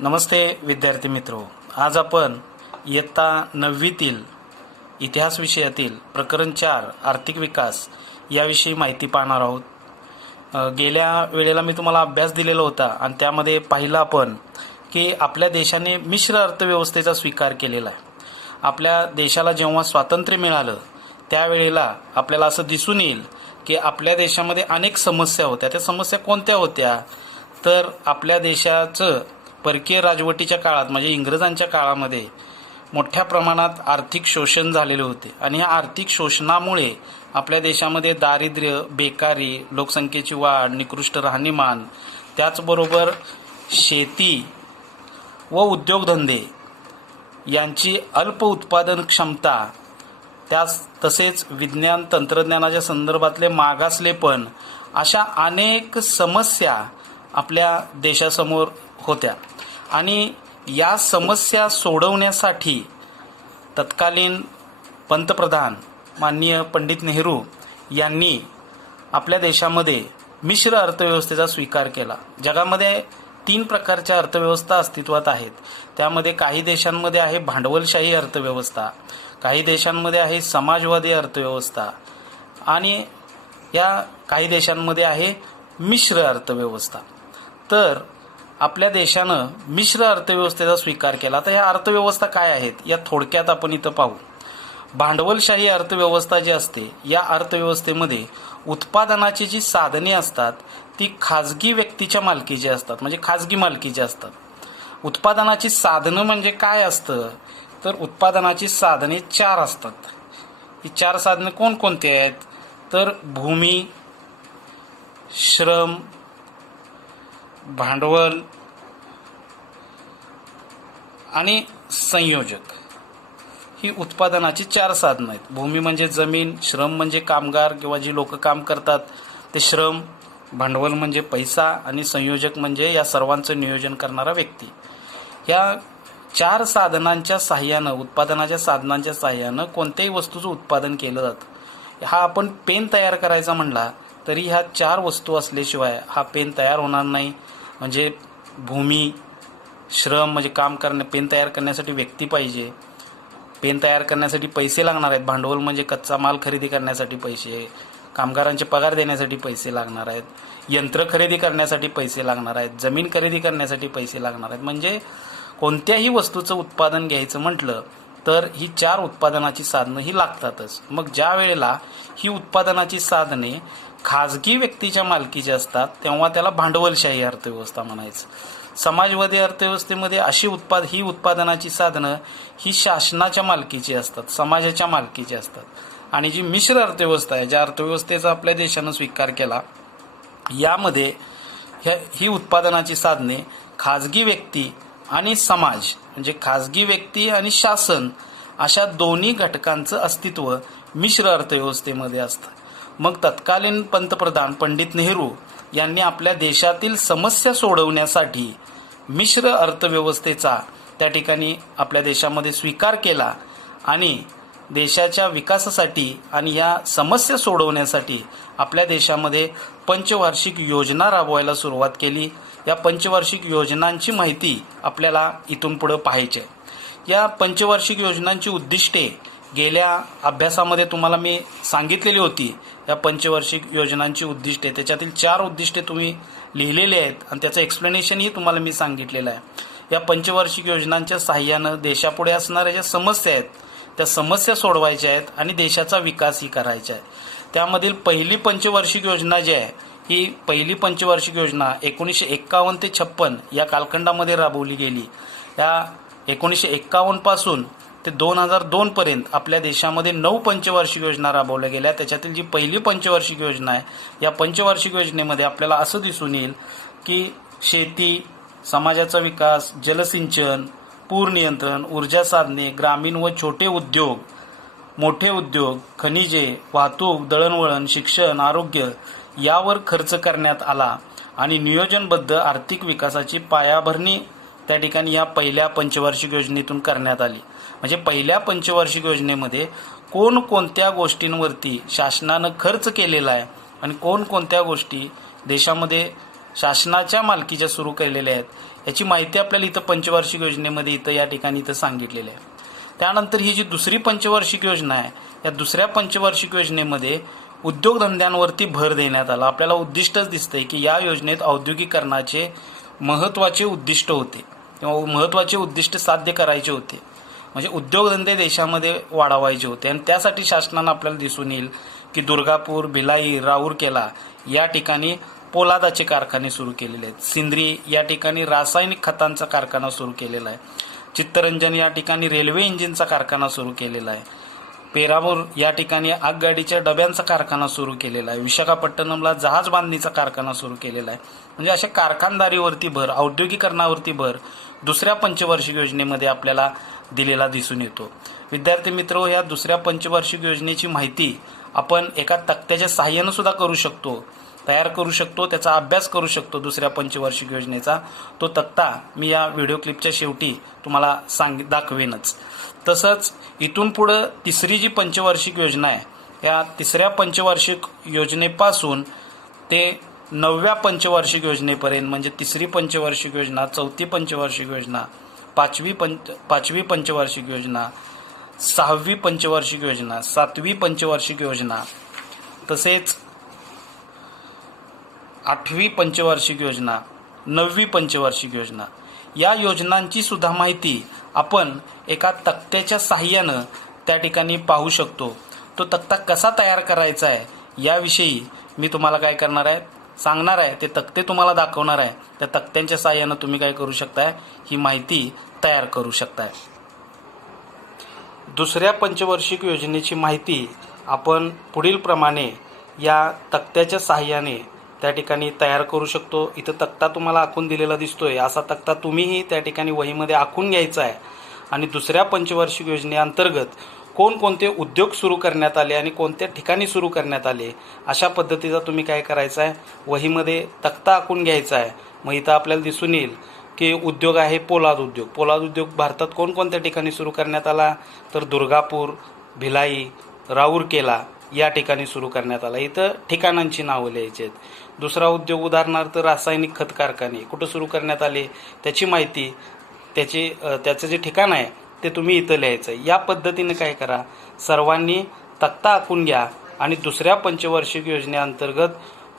नमस्ते विद्यार्थी मित्रो, आज आपण इयत्ता 9वीतील इतिहास विषयातील प्रकरण 4 आर्थिक विकास याविषयी माहिती पाहणार आहोत. गेल्या वेळेला मी तुम्हाला अभ्यास दिलेला होता आणि त्यामध्ये पाहिलं आपण की आपल्या देशाने मिश्र अर्थव्यवस्थेचा स्वीकार केलेला आहे. आपल्या देशाला जेव्हा स्वातंत्र्य मिळालं त्यावेळेला आपल्याला असं दिसून येईल की आपल्या देशामध्ये अनेक समस्या होत्या. त्या समस्या कोणत्या होत्या तर आपल्या देशाचं परकीय राजवटीच्या काळात म्हणजे इंग्रजांच्या काळामध्ये मोठ्या प्रमाणात आर्थिक शोषण झालेले होते आणि या आर्थिक शोषणामुळे आपल्या देशामध्ये दारिद्र्य, बेकारी, लोकसंख्येची वाढ, निकृष्ट राहणीमान, त्याचबरोबर शेती व उद्योगधंदे यांची अल्प उत्पादन क्षमता, तसेच विज्ञान तंत्रज्ञानाच्या संदर्भातले मागासलेपण, अशा अनेक समस्या आपल्या देशासमोर होत्या. आणि या समस्या सोडवण्यासाठी तत्कालीन पंतप्रधान माननीय पंडित नेहरू यांनी आपल्या देशामध्ये मिश्र अर्थव्यवस्थेचा स्वीकार केला. जगामध्ये 3 प्रकारच्या अर्थव्यवस्था अस्तित्वात आहेत. त्यामध्ये काही देशांमध्ये आहे भांडवलशाही अर्थव्यवस्था, काही देशांमध्ये आहे समाजवादी अर्थव्यवस्था आणि या काही देशांमध्ये आहे मिश्र अर्थव्यवस्था. तर आपल्या देशानं मिश्र अर्थव्यवस्थेचा स्वीकार केला. तर ह्या अर्थव्यवस्था काय आहेत या थोडक्यात आपण इथं पाहू. भांडवलशाही अर्थव्यवस्था जी असते या अर्थव्यवस्थेमध्ये उत्पादनाची जी साधने असतात ती खाजगी व्यक्तीच्या मालकीची असतात, म्हणजे खाजगी मालकीची असतात. उत्पादनाची साधनं म्हणजे काय असतं तर उत्पादनाची साधने 4 असतात. ही 4 साधने कोणकोणती आहेत तर भूमी, श्रम, भांडवल आणि संयोजक, ही उत्पादनाची 4 साधनं आहेत. भूमी म्हणजे जमीन, श्रम म्हणजे कामगार किंवा जी लोक काम करतात ते श्रम, भांडवल म्हणजे पैसा आणि संयोजक म्हणजे या सर्वांचं नियोजन करणारा व्यक्ती. या 4 साधनांच्या साहाय्यानं, उत्पादनाच्या साधनांच्या साहाय्यानं कोणत्याही वस्तूचं उत्पादन केलं जातं. हा आपण पेन तयार करायचा म्हणला तरी ह्या 4 वस्तू असल्याशिवाय हा पेन तयार होणार नाही. म्हणजे भूमी, श्रम म्हणजे काम करणे, पेन तयार करण्यासाठी व्यक्ती पाहिजे, पेन तयार करण्यासाठी पैसे लागणार आहेत, भांडवल म्हणजे कच्चा माल खरेदी करण्यासाठी पैसे, कामगारांचे पगार देण्यासाठी पैसे लागणार आहेत, यंत्र खरेदी करण्यासाठी पैसे लागणार आहेत, जमीन खरेदी करण्यासाठी पैसे लागणार आहेत. म्हणजे कोणत्याही वस्तूचं उत्पादन घ्यायचं म्हटलं तर ही 4 उत्पादनाची साधनं ही लागतातच. मग ज्या वेळेला ही उत्पादनाची साधने खाजगी व्यक्तीच्या मालकीची असतात तेव्हा त्याला भांडवलशाही अर्थव्यवस्था म्हणायचं. समाजवादी अर्थव्यवस्थेमध्ये ही उत्पादनाची साधनं ही शासनाच्या मालकीची असतात, समाजाच्या मालकीची असतात. आणि जी मिश्र अर्थव्यवस्था आहे, ज्या अर्थव्यवस्थेचा आपल्या देशानं स्वीकार केला, यामध्ये ही उत्पादनाची साधने खाजगी व्यक्ती आणि समाज म्हणजे खाजगी व्यक्ती आणि शासन अशा दोन्ही घटकांचं अस्तित्व मिश्र अर्थव्यवस्थेमध्ये असतं. मग तत्कालीन पंतप्रधान पंडित नेहरू यांनी आपल्या देशातील समस्या सोडवण्यासाठी मिश्र अर्थव्यवस्थेचा त्या ठिकाणी आपल्या देशामध्ये स्वीकार केला आणि देशाच्या विकासासाठी आणि ह्या समस्या सोडवण्यासाठी आपल्या देशामध्ये पंचवार्षिक योजना राबवायला सुरुवात केली. या पंचवार्षिक योजनांची माहिती आपल्याला इथून पुढे पाहायची आहे. या पंचवार्षिक योजनांची उद्दिष्टे गेल्या अभ्यासामध्ये तुम्हाला मी सांगितलेली होती. या पंचवार्षिक योजनांची उद्दिष्टे, त्याच्यातील 4 उद्दिष्टे तुम्ही लिहिलेले आहेत आणि त्याचं एक्सप्लेनेशनही तुम्हाला मी सांगितलेलं आहे. या पंचवार्षिक योजनांच्या साहाय्यानं देशापुढे असणाऱ्या ज्या समस्या आहेत त्या समस्या सोडवायच्या आहेत आणि देशाचा विकासही करायचा आहे. त्यामधील पहिली पंचवार्षिक योजना जी आहे ही पहिली पंचवार्षिक योजना 1951 ते 56 या कालखंडामध्ये राबवली गेली. या 1951 पासून ते 2002 पर्यंत आपल्या देशामध्ये 9 पंचवार्षिक योजना राबवल्या गेल्या. त्याच्यातील जी पहिली पंचवार्षिक योजना आहे या पंचवार्षिक योजनेमध्ये आपल्याला असं दिसून येईल की शेती, समाजाचा विकास, जलसिंचन, पूर नियंत्रण, ऊर्जा साधने, ग्रामीण व छोटे उद्योग, मोठे उद्योग, खनिजे, वाहतूक, दळणवळण, शिक्षण, आरोग्य यावर खर्च करण्यात आला आणि नियोजनबद्ध आर्थिक विकासाची पायाभरणी त्या ठिकाणी या पहिल्या पंचवार्षिक योजनेतून करण्यात आली. म्हणजे पहिल्या पंचवार्षिक योजनेमध्ये कोणकोणत्या गोष्टींवरती शासनानं खर्च केलेला आहे आणि कोणकोणत्या गोष्टी देशामध्ये शासनाच्या मालकीच्या सुरू केलेल्या आहेत याची माहिती आपल्याला इथं पंचवार्षिक योजनेमध्ये या ठिकाणी सांगितलेली आहे. त्यानंतर ही जी दुसरी पंचवार्षिक योजना आहे, या दुसऱ्या पंचवार्षिक योजनेमध्ये उद्योगधंद्यांवरती भर देण्यात आला. आपल्याला उद्दिष्टच दिसतंय की या योजनेत औद्योगिकरणाचे महत्त्वाचे उद्दिष्ट होते किंवा महत्त्वाचे उद्दिष्ट साध्य करायचे होते, म्हणजे उद्योगधंदे देशामध्ये वाढवायचे होते. आणि त्यासाठी शासनानं आपल्याला दिसून येईल की दुर्गापूर, भिलाई, राऊरकेला या ठिकाणी पोलादाचे कारखाने सुरू केलेले आहेत. सिंद्री या ठिकाणी रासायनिक खतांचा कारखाना सुरू केलेला आहे. चित्तरंजन या ठिकाणी रेल्वे इंजिनचा कारखाना सुरू केलेला आहे. पेरामूर या ठिकाणी आगगाडीच्या डब्यांचा कारखाना सुरू केलेला आहे. विशाखापट्टणमला जहाज बांधणीचा कारखाना सुरू केलेला आहे. म्हणजे अशा कारखानदारीवरती भर, औद्योगिकरणावरती भर दुसऱ्या पंचवार्षिक योजनेमध्ये आपल्याला दिलेला दिसून येतो. विद्यार्थी मित्र, या दुसऱ्या पंचवार्षिक योजनेची माहिती आपण एका तक्त्याच्या सहाय्यानं सुद्धा करू शकतो, तयार करू शकतो, त्याचा अभ्यास करू शकतो. दुसऱ्या पंचवार्षिक योजनेचा तो तक्ता मी या व्हिडिओ क्लिपच्या शेवटी तुम्हाला दाखवेनच. तसंच इथून पुढं तिसरी जी पंचवार्षिक योजना आहे, या तिसऱ्या पंचवार्षिक योजनेपासून ते 9व्या पंचवार्षिक योजनेपर्यंत, म्हणजे तिसरी पंचवार्षिक योजना, चौथी पंचवार्षिक योजना, पाचवी पंचवार्षिक योजना, 6वी पंचवार्षिक योजना, 7वी पंचवार्षिक योजना, तसेच 8वी पंचवार्षिक योजना, 9वी पंचवार्षिक योजना, या योजनांची सुद्धा माहिती आपण एका तक्त्याच्या साहाय्यानं त्या ठिकाणी पाहू शकतो. तो तक्ता कसा तयार करायचा आहे याविषयी मी तुम्हाला काय करणार आहे, सांगणार आहे. ते तक्ते तुम्हाला दाखवणार आहे. त्या तक्त्यांच्या साहाय्यानं तुम्ही काय करू शकताय, ही माहिती तयार करू शकताय. दुसऱ्या पंचवार्षिक योजनेची माहिती आपण पुढील प्रमाणे या तक्त्याच्या साहाय्याने त्या ठिकाणी तयार करू शकतो. इथं तक्ता तुम्हाला आखून दिलेला दिसतोय. असा तक्ता तुम्हीही त्या ठिकाणी वहीमध्ये आखून घ्यायचा आहे. आणि दुसऱ्या पंचवार्षिक योजनेअंतर्गत कोणकोणते उद्योग सुरू करण्यात आले आणि कोणत्या ठिकाणी सुरू करण्यात आले, अशा पद्धतीचा तुम्ही काय करायचं आहे, वहीमध्ये तक्ता आखून घ्यायचा आहे. मग इथं आपल्याला दिसून येईल की उद्योग आहे पोलाद उद्योग. पोलाद उद्योग भारतात कोणकोणत्या ठिकाणी सुरू करण्यात आला, तर दुर्गापूर, भिलाई, राऊरकेला या ठिकाणी सुरू करण्यात आला. इथं ठिकाणांची नावं लिहायची आहेत. दुसरा उद्योग उदाहरणार्थ रासायनिक खत कारखाने कुठं सुरू करण्यात आले, त्याची माहिती, त्याचं जे ठिकाण आहे ते तुम्ही इथं लिहायचं आहे. या पद्धतीने काय करा, सर्वांनी तक्ता आखून घ्या आणि दुसऱ्या पंचवार्षिक योजनेअंतर्गत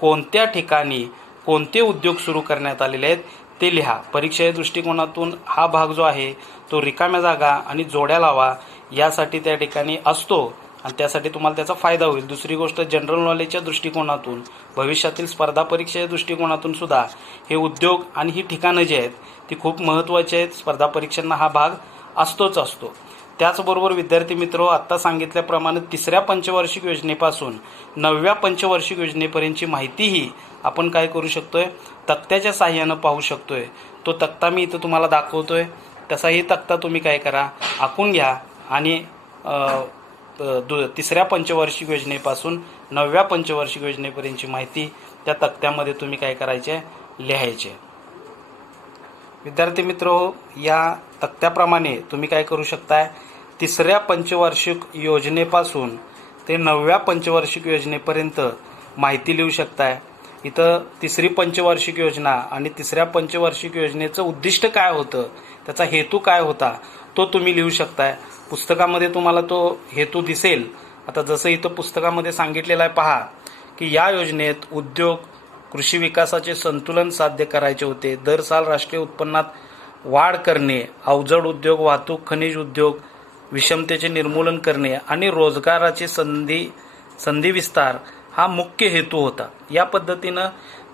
कोणत्या ठिकाणी कोणते उद्योग सुरू करण्यात आलेले आहेत ते लिहा. परीक्षेच्या दृष्टिकोनातून हा भाग जो आहे तो रिकाम्या जागा आणि जोड्या लावा यासाठी त्या ठिकाणी असतो आणि त्यासाठी तुम्हाला त्याचा फायदा होईल. दुसरी गोष्ट, जनरल नॉलेजच्या दृष्टिकोनातून, भविष्यातील स्पर्धा परीक्षेच्या दृष्टिकोनातून सुद्धा हे उद्योग आणि ही ठिकाणं जी आहेत ती खूप महत्त्वाची आहेत. स्पर्धा परीक्षांना हा भाग असतोच असतो. त्याचबरोबर विद्यार्थी मित्र, आत्ता सांगितल्याप्रमाणे तिसऱ्या पंचवार्षिक योजनेपासून 9व्या पंचवार्षिक योजनेपर्यंतची माहितीही आपण काय करू शकतोय, तक्त्याच्या साहाय्यानं पाहू शकतोय. तो तक्ता मी इथं तुम्हाला दाखवतोय. तसाही तक्ता तुम्ही काय करा, आखून घ्या आणि तिसऱ्या पंचवार्षिक योजनेपासून 9व्या पंचवार्षिक योजनेपर्यंतची माहिती त्या तक्त्यामध्ये तुम्ही काय करायचे, लिहायचे. विद्यार्थी मित्र, या तक्त्याप्रमाणे तुम्ही काय करू शकताय, तिसऱ्या पंचवार्षिक योजनेपासून ते 9व्या पंचवार्षिक योजनेपर्यंत माहिती लिहू शकताय. इथं तिसरी पंचवार्षिक योजना आणि तिसऱ्या पंचवार्षिक योजनेचं उद्दिष्ट काय होतं, त्याचा हेतू काय होता, तो तुम्ही लिहू शकताय. पुस्तकामध्ये तुम्हाला तो हेतू दिसेल. आता जसं इथं पुस्तकामध्ये सांगितलेलं आहे पहा, की या योजनेत उद्योग, कृषी विकासाचे संतुलन साध्य करायचे होते. दर साल राष्ट्रीय उत्पन्नात वाढ करणे, अवजड उद्योग, वाहतूक, खनिज उद्योग, विषमतेचे निर्मूलन करणे आणि रोजगाराचे संधी विस्तार हा मुख्य हेतू होता. या पद्धतीनं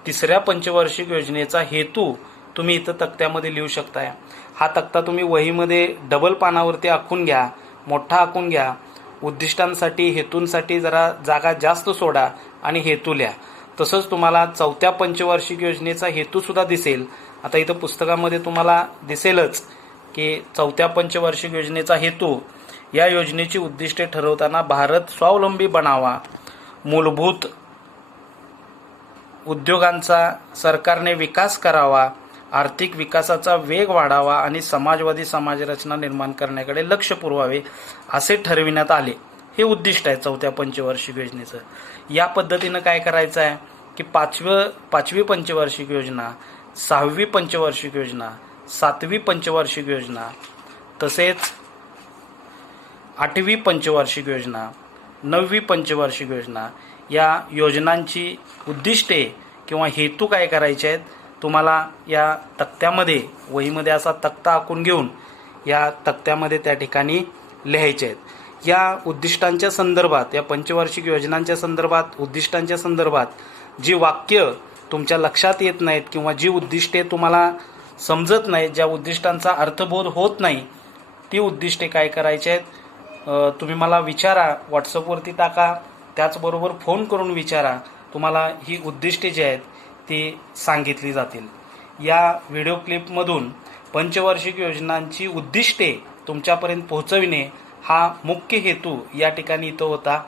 तिसऱ्या पंचवार्षिक योजनेचा हेतू तुम्ही इथं तक्त्यामध्ये लिहू शकताय. हा तक्ता तुम्ही वहीमध्ये डबल पानावरती आखून घ्या, मोठा आखून घ्या. उद्दिष्टांसाठी, हेतूंसाठी जरा जागा जास्त सोडा आणि हेतू लिहा. तसंच तुम्हाला चौथ्या पंचवार्षिक योजनेचा हेतू सुद्धा दिसेल. आता इथं पुस्तकामध्ये तुम्हाला दिसेलच की चौथ्या पंचवार्षिक योजनेचा हेतू, या योजनेची उद्दिष्टे ठरवताना भारत स्वावलंबी बनावा, मूलभूत उद्योगांचा सरकारने विकास करावा, आर्थिक विकासाचा वेग वाढावा आणि समाजवादी समाजरचना निर्माण करण्याकडे लक्ष पुरवावे असे ठरविण्यात आले. हे उद्दिष्ट आहे चौथ्या पंचवार्षिक योजनेचं. या पद्धतीनं काय करायचं आहे, की पाचवी पंचवार्षिक योजना, 6वी पंचवार्षिक योजना, 7वी पंचवार्षिक योजना, तसेच 8वी पंचवार्षिक योजना, 9वी पंचवार्षिक योजना या योजनांची उद्दिष्टे किंवा हेतू काय करायचे आहेत तुम्हाला या तक्त्यामध्ये, वहीमध्ये असा तक्ता आखून घेऊन या तक्त्यामध्ये त्या ठिकाणी लिहायचे आहेत. या उद्दिष्टांच्या संदर्भात, या पंचवार्षिक योजनांच्या संदर्भात, उद्दिष्टांच्या संदर्भात जी वाक्य तुमच्या लक्षात येत नाहीत किंवा जी उद्दिष्टे तुम्हाला समजत नाहीत, ज्या उद्दिष्टांचा अर्थबोध होत नाही, ती उद्दिष्टे काय करायचे आहेत तुम्ही मला विचारा, व्हॉट्सअपवरती टाका, त्याचबरोबर फोन करून विचारा. तुम्हाला ही उद्दिष्टे जी आहेत ती सांगितली जातील. या व्हिडिओ क्लिपमधून पंचवार्षिक योजनांची उद्दिष्टे तुमच्यापर्यंत पोहोचविणे हा मुख्य हेतू या ठिकाणी इथं होता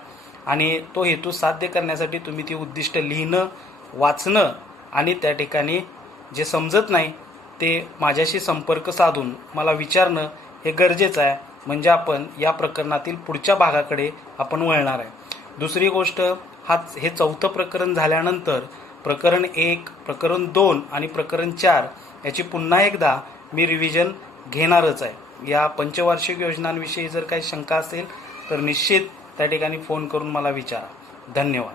आणि तो हेतू साध्य करण्यासाठी तुम्ही ती उद्दिष्ट लिहिणं, वाचणं आणि त्या ठिकाणी जे समजत नाही ते माझ्याशी संपर्क साधून मला विचारणं हे गरजेचं आहे. म्हणजे आपण या प्रकरणातील पुढच्या भागाकडे आपण वळणार आहे. दुसरी गोष्ट, हे 4थं प्रकरण झाल्यानंतर प्रकरण 1, प्रकरण 2 आणि प्रकरण 4 याची पुन्हा एकदा मी रिव्हिजन घेणारच आहे. या पंचवार्षिक योजनांविषयी जर काही शंका असेल तर निश्चित त्या ठिकाणी फोन करून मला विचारा. धन्यवाद.